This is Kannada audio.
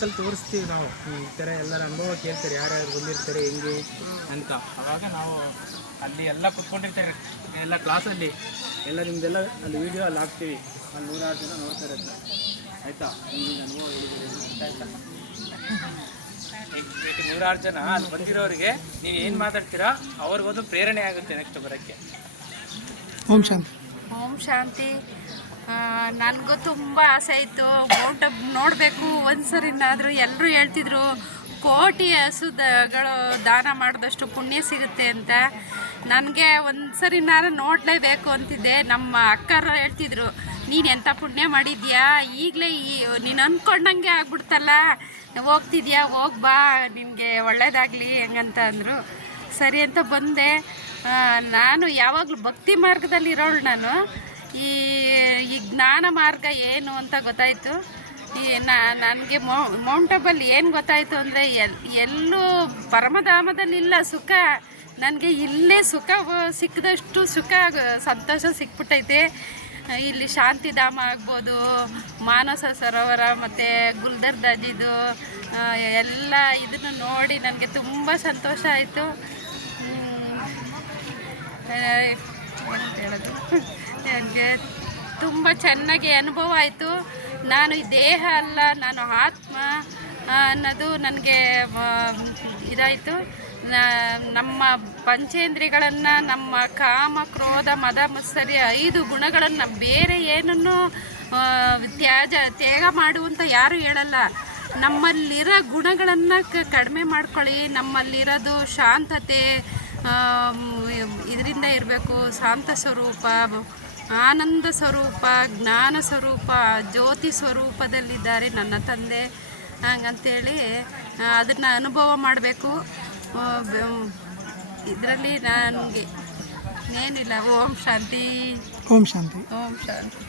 ಸ್ವಲ್ಪ ತೋರಿಸ್ತೀವಿ ನಾವು ಈ ಥರ ಎಲ್ಲರ ಅನುಭವ ಕೇಳ್ತಾರೆ, ಯಾರ್ಯಾರು ಬಂದಿರ್ತಾರೆ ಹೆಂಗೆ ಅಂತ. ಅವಾಗ ನಾವು ಅಲ್ಲಿ ಎಲ್ಲ ಕುತ್ಕೊಂಡಿರ್ತಾರೆ ಎಲ್ಲ ಕ್ಲಾಸಲ್ಲಿ ಎಲ್ಲ ನಿಮ್ದೆಲ್ಲ ಅಲ್ಲಿ ವೀಡಿಯೋ ಅಲ್ಲಿ ಹಾಕ್ತೀವಿ. ಅಲ್ಲಿ 106 ಜನ ನೋಡ್ತಾರೆ ಅಂತ, ಆಯಿತಾ? ನಿಮ್ಗೆ ಅನುಭವ ಹೇಳಿದರೆ ಆಯ್ತಾ? 106 ಜನ ಅಲ್ಲಿ ಬಂದಿರೋರಿಗೆ ನೀವು ಏನು ಮಾತಾಡ್ತೀರಾ ಅವ್ರಿಗೊಂದು ಪ್ರೇರಣೆ ಆಗುತ್ತೆ ನೆಕ್ಸ್ಟ್ ಬರೋಕ್ಕೆ. ಓಂ ಶಾಂತಿ. ಓಂ ಶಾಂತಿ. ನನಗೂ ತುಂಬ ಆಸೆ ಇತ್ತು ಮೌಂಟ್ ಅಬ್ ನೋಡಬೇಕು ಒಂದ್ಸರಿನಾದರೂ. ಎಲ್ಲರೂ ಹೇಳ್ತಿದ್ರು ಕೋಟಿ ಹಸುಗಳು ದಾನ ಮಾಡಿದಷ್ಟು ಪುಣ್ಯ ಸಿಗುತ್ತೆ ಅಂತ. ನನಗೆ ಒಂದ್ಸರಿನಾರು ನೋಡಲೇಬೇಕು ಅಂತಿದ್ದೆ. ನಮ್ಮ ಅಕ್ಕರು ಹೇಳ್ತಿದ್ರು, ನೀನು ಎಂಥ ಪುಣ್ಯ ಮಾಡಿದ್ಯಾ, ಈಗಲೇ ನೀನು ಅಂದ್ಕೊಂಡಂಗೆ ಆಗ್ಬಿಡ್ತಲ್ಲ, ಹೋಗ್ತಿದ್ಯಾ, ಹೋಗ್ಬಾ, ನಿನಗೆ ಒಳ್ಳೇದಾಗಲಿ ಹೆಂಗಂತ ಅಂದರು. ಸರಿ ಅಂತ ಬಂದೆ. ನಾನು ಯಾವಾಗಲೂ ಭಕ್ತಿ ಮಾರ್ಗದಲ್ಲಿರೋಳು. ನಾನು ಈ ಜ್ಞಾನ ಮಾರ್ಗ ಏನು ಅಂತ ಗೊತ್ತಾಯಿತು. ನನಗೆ ಮೌಂಟ್ ಅಬಲ್ಲಿ ಏನು ಗೊತ್ತಾಯಿತು ಅಂದರೆ ಎಲ್ಲೂ ಪರಮಧಾಮದಲ್ಲಿಲ್ಲ ಸುಖ. ನನಗೆ ಇಲ್ಲೇ ಸುಖ ಸಿಕ್ಕಿದಷ್ಟು ಸುಖ ಸಂತೋಷ ಸಿಕ್ಬಿಟ್ಟೈತೆ. ಇಲ್ಲಿ ಶಾಂತಿಧಾಮ ಆಗ್ಬೋದು, ಮಾನಸ ಸರೋವರ ಮತ್ತು ಗುಲ್ಬರ್ಗಾದಿದು ಎಲ್ಲ ಇದನ್ನು ನೋಡಿ ನನಗೆ ತುಂಬ ಸಂತೋಷ ಆಯಿತು. ಅಂತ ಹೇಳೋದು, ನನಗೆ ತುಂಬ ಚೆನ್ನಾಗಿ ಅನುಭವ ಆಯಿತು. ನಾನು ಈ ದೇಹ ಅಲ್ಲ, ನಾನು ಆತ್ಮ ಅನ್ನೋದು ನನಗೆ ಇದಾಯಿತು. ನಮ್ಮ ಪಂಚೇಂದ್ರಿಯಗಳನ್ನು, ನಮ್ಮ ಕಾಮ ಕ್ರೋಧ ಮದ ಮುತ್ಸರಿ 5 ಗುಣಗಳನ್ನು ಬೇರೆ ಏನನ್ನು ತ್ಯಾಗ ಮಾಡುವಂತ ಯಾರೂ ಹೇಳಲ್ಲ. ನಮ್ಮಲ್ಲಿರೋ ಗುಣಗಳನ್ನು ಕಡಿಮೆ ಮಾಡ್ಕೊಳ್ಳಿ. ನಮ್ಮಲ್ಲಿರೋದು ಶಾಂತತೆ, ಇದರಿಂದ ಇರಬೇಕು. ಶಾಂತ ಸ್ವರೂಪ, ಆನಂದ ಸ್ವರೂಪ, ಜ್ಞಾನ ಸ್ವರೂಪ, ಜ್ಯೋತಿ ಸ್ವರೂಪದಲ್ಲಿದ್ದಾರೆ ನನ್ನ ತಂದೆ. ಹಂಗಂತೇಳಿ ಅದನ್ನು ಅನುಭವ ಮಾಡಬೇಕು. ಇದರಲ್ಲಿ ನನಗೆ ಏನಿಲ್ಲ. ಓಂ ಶಾಂತಿ. ಓಂ ಶಾಂತಿ. ಓಂ ಶಾಂತಿ.